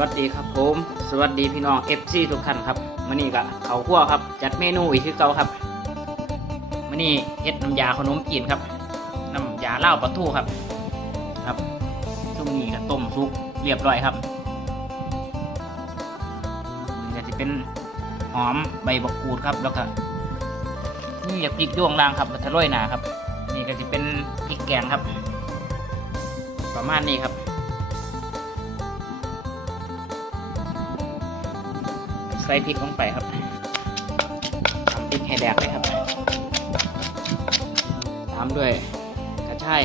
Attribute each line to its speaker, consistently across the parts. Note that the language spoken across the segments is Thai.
Speaker 1: วัสดีครับผม สวัสดีพี่น้อง FC ทุกท่านครับมื่อนี้ก็เขาวคั่วครับ จัดเมนูอีกคือเก่าครับมื่อนี้เฮ็ดน้ำยาขนมจีนครับน้ำยาเหล้าปลาทูครับครับช่วงนี้ก็ต้มซุกเรียบร้อยครับมันก็จะเป็นหอมใบบักกูดครับแล้วก็นี่อย่าพริกด้วงล่างครับแล้วทะโรยหนาครับ นี่ก็จะเป็นพริกแกงครับ ประมาณนี้ครับ ใส่พริกลงไปครับทำพริกให้แดกเลยครับ ตามด้วยกระชาย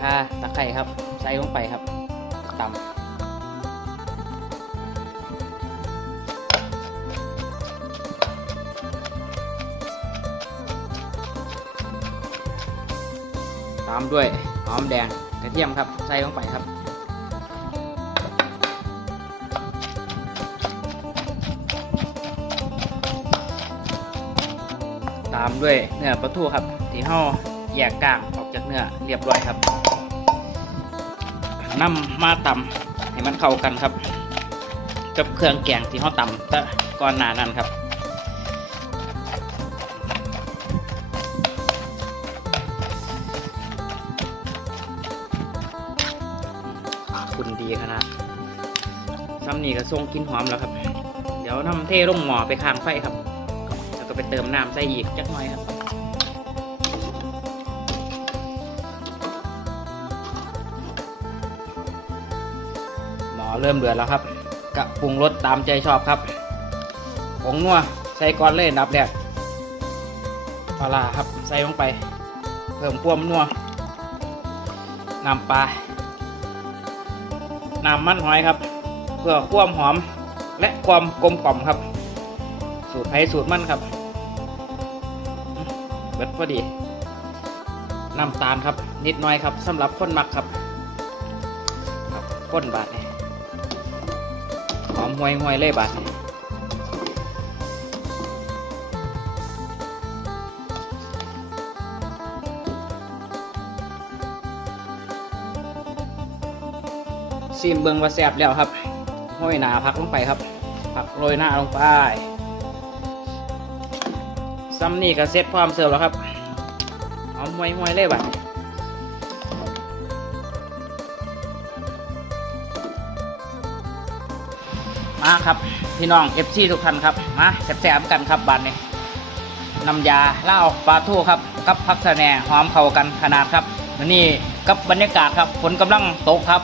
Speaker 1: ข่าตะไคร้ครับ ใส่ลงไปครับตำตามด้วยหอมแดงกระเทียมครับ ใส่ลงไปครับ ตามด้วยเนื้อปลาทูครับ ที่ห่อแยกกลางออกจากเนื้อเรียบร้อยครับนำมาตำให้มันเข้ากันครับ กับเครื่องแกงที่ห่อตำต่ก่อนหน้านั้นครับคุณดีขนาดซ้ำนี่ก็ทรงกินหอมแล้วครับ เดี๋ยวนำเทลงหม้อไปข้างไฟครับ ไปเติมน้ำใส่อีกจักหน่อยครับหมอเริ่มเดือดแล้วครับกะปรุงรสตามใจชอบครับผงนัวใส่ก่อนเลยนดับแรกปลาครับใส่ลงไป เพิ่มความนัวน้ำปลาน้ำมันหอยครับ เพื่อความหอมและความกลมกล่อมครับ สูตรไผ่สูตรมันครับ เบิดพอดีน้ำตาลครับ นิดหน่อยครับสำหรับคนมักครับครับก้นบาทนี่หอมห่วยห่วยๆเลยบาทนี่ซีมเบิงว่าแซ่บแล้วครับห้อยหนาพักลงไปครับ ผักโรยหน้าลงไป ซัมนี่ก็เซ็ตพร้อมเสิร์ฟแล้วครับเอามวยมวยๆเลยบัดมาครับ พี่น้อง FC ทุกท่านครับมาแซ่บๆกันครับบัดนี้น้ำยาเล้าปลาทู่ครับกับผักสแหน่หอมเข้ากันขนาดครับนนี้กับบรรยากาศครับฝนกำลังตกครับ